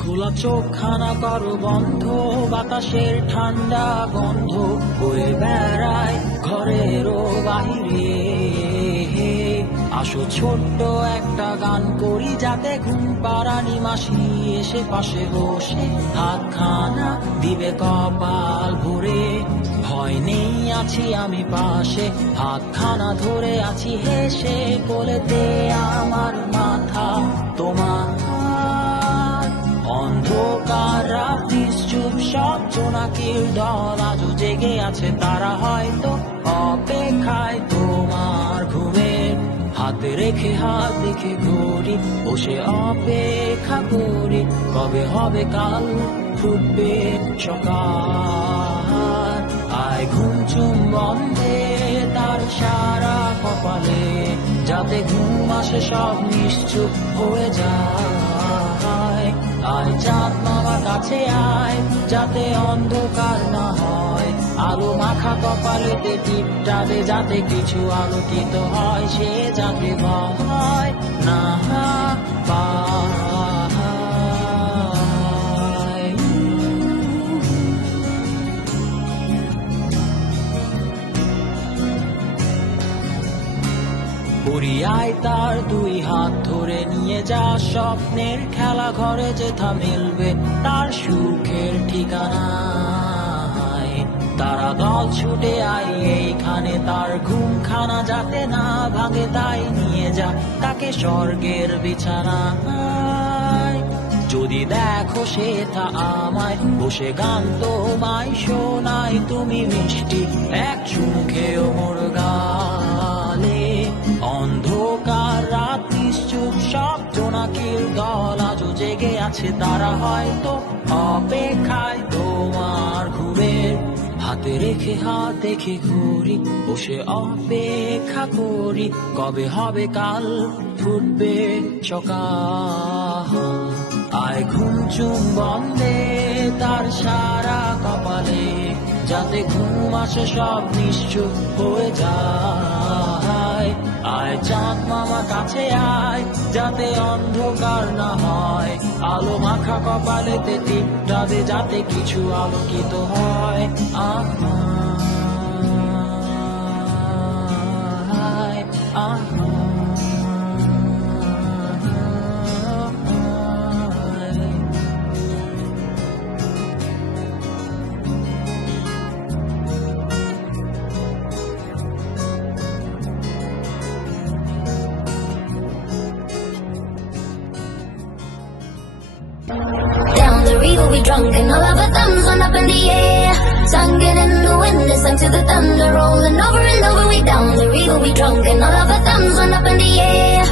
খোলা চোখখানা করো বন্ধ, বাতাসের ঠান্ডা গন্ধ বয়ে বেড়ায় ঘরেরও বাহিরে। আসো ছোট্ট একটা গান করি, যাতে ঘুম পাড়ানি মাসি এসে পাশে বসে হাতখানা দিবে কপাল ভরে। ভয় নেই, আছি আমি পাশে, হাতখানা ধরে আছি হেসে, কোলেতে আমার মাথা তোমার। অন্ধকার রাত্রি চুপ, সব জোনাকির দল আজও জেগে আছে, তারা হয়তো অপেক্ষায় তোমার ঘুমের। হাতে রেখে হাত দেখে ঘড়ি, বসে অপেক্ষা করি, কবে হবে কাল, ফুটবে সকাল। আয় ঘুম চুম্বন্ধে তার সারা কপালে, যাতে ঘুম আসে সব নিশ্চুপ হয়ে যায়। আয় চাঁদ মামা কাছে আয়, যাতে অন্ধকার না হয়, আলো মাখা কপালেতে টিপটাবে, যাতে কিছু আলোকিত হয়, সে যাতে ভয় না পায়। পুরিয়ায় তার দুই হাত ধরে নিয়ে যা, স্বপ্নের খেলা ঘরে যেথা মিলবে তার সুখের ঠিকানা। তারা দল ছুটে আই এইখানে, তার ঘুমখানা যাতে না ভাঙে, তাই নিয়ে যা তাকে স্বর্গের বিছানায়। যদি দেখো সে তা আমায় বসে গান তোমায় শোনায়, তুমি মিষ্টি এক চুমুখেও মোর গালে। অন্ধকার রাত্রি চুপ, সব জোনাকির দল আজও জেগে আছে, তারা হয়তো অপেক্ষায় তোমার ঘুমের। হাতে রেখে হাত দেখে ঘুরি, বসে অপেক্ষা করি, কবে হবে কাল, ফুটবে সকাল। আয় ঘুম চুম্বন্ধে তার সারা কপালে, যাতে ঘুম আসে সব নিশ্চুপ হয়ে যায়। আয় চাঁদ মামা কাছে আয়, যাতে অন্ধকার না হয়, আলো মাখা কপালেতে টিপটাবে, যাতে কিছু আলোকিত হয়। Down the river we drunk and all of our thumbs went up in the air. Singing in the wind, listen to the thunder rolling over and over. We down the river we drunk and all of our thumbs went up in the air.